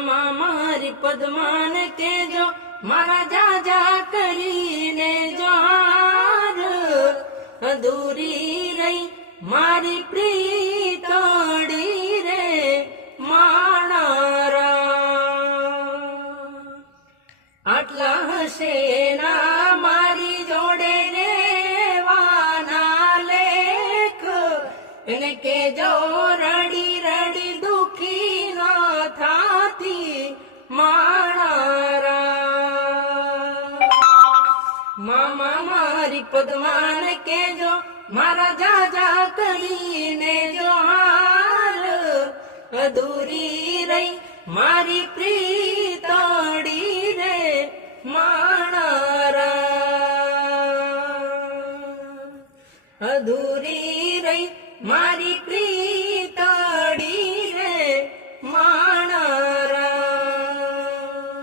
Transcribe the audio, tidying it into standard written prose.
મામા મારી પદ્માને કેજો મારા જાજા કરીને જોહાર અધૂરી રહી મારી પ્રીતડી રે માણારા આટલા હશે ના મારી જોડે રેવાના લેખ એને કેજો રડી રડી દુખી ના થાતી માણારા મામા મારી પદ્માને કેજો મારા જાજા કરીને જોહાર અધૂરી રહી મારી પ્રીતડી રે માણારા અધૂરી રહી મારી